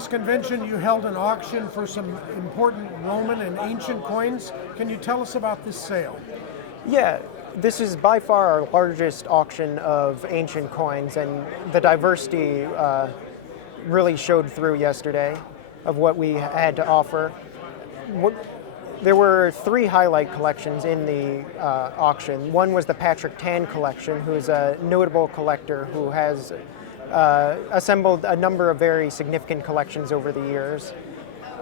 this convention you held an auction for some important Roman and ancient coins. Can you tell us about this sale? Yeah, this is by far our largest auction of ancient coins, and the diversity really showed through yesterday of what we had to offer. There were three highlight collections in the auction. One was the Patrick Tan collection, who is a notable collector who has assembled a number of very significant collections over the years.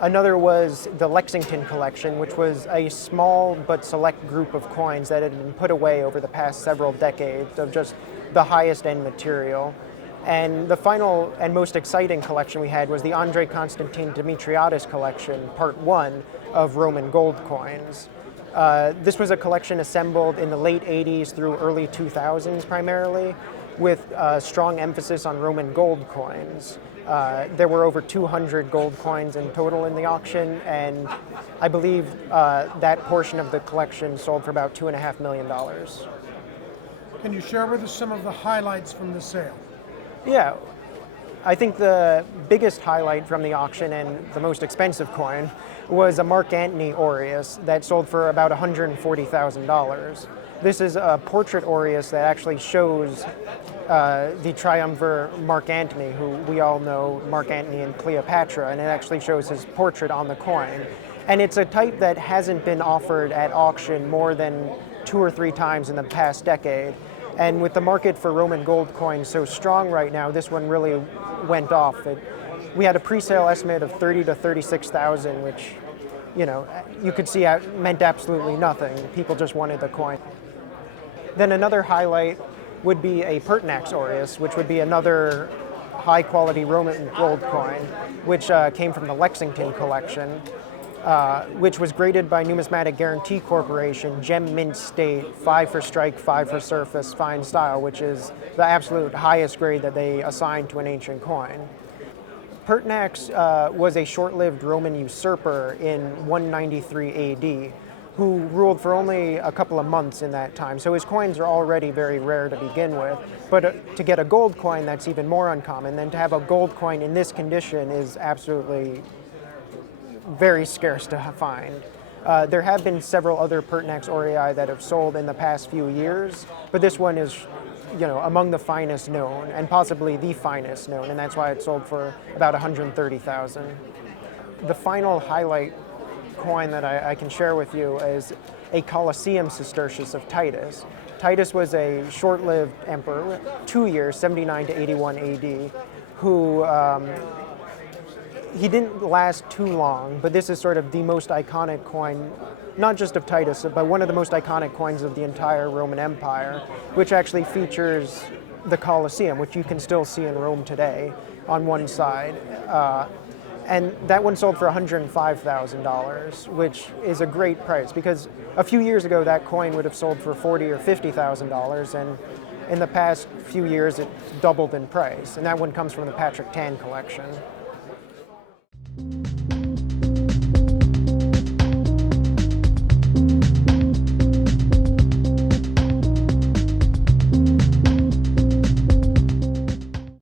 Another was the Lexington collection, which was a small but select group of coins that had been put away over the past several decades of just the highest end material. And the final and most exciting collection we had was the Andrei Constantine Demetriadis collection, part one of Roman gold coins. This was a collection assembled in the late 80s through early 2000s primarily, with a strong emphasis on Roman gold coins. There were over 200 gold coins in total in the auction, and I believe that portion of the collection sold for about $2.5 million. Can you share with us some of the highlights from the sale? Yeah, I think the biggest highlight from the auction and the most expensive coin was a Mark Antony Aureus that sold for about $140,000. This is a portrait Aureus that actually shows the triumvir Mark Antony, who we all know, Mark Antony and Cleopatra, and it actually shows his portrait on the coin. And it's a type that hasn't been offered at auction more than 2 or 3 times in the past decade. And with the market for Roman gold coins so strong right now, this one really went off. We had a pre-sale estimate of $30,000 to $36,000, which, you could see meant absolutely nothing. People just wanted the coin. Then another highlight would be a Pertinax Aureus, which would be another high-quality Roman gold coin, which came from the Lexington collection, which was graded by Numismatic Guarantee Corporation, Gem Mint State, 5 for strike, 5 for surface, fine style, which is the absolute highest grade that they assign to an ancient coin. Pertinax was a short-lived Roman usurper in 193 AD, who ruled for only a couple of months in that time. So his coins are already very rare to begin with. But to get a gold coin, that's even more uncommon. Then to have a gold coin in this condition is absolutely very scarce to find. There have been several other Pertinax Aureus that have sold in the past few years, but this one is, among the finest known, and possibly the finest known, and that's why it sold for about $130,000. The final highlight coin that I can share with you is a Colosseum Sestertius of Titus. Titus was a short-lived emperor, 2 years, 79 to 81 AD, who he didn't last too long, but this is sort of the most iconic coin, not just of Titus, but one of the most iconic coins of the entire Roman Empire, which actually features the Colosseum, which you can still see in Rome today on one side. And that one sold for $105,000, which is a great price because a few years ago that coin would have sold for $40,000 or $50,000, and in the past few years it doubled in price. And that one comes from the Patrick Tan collection.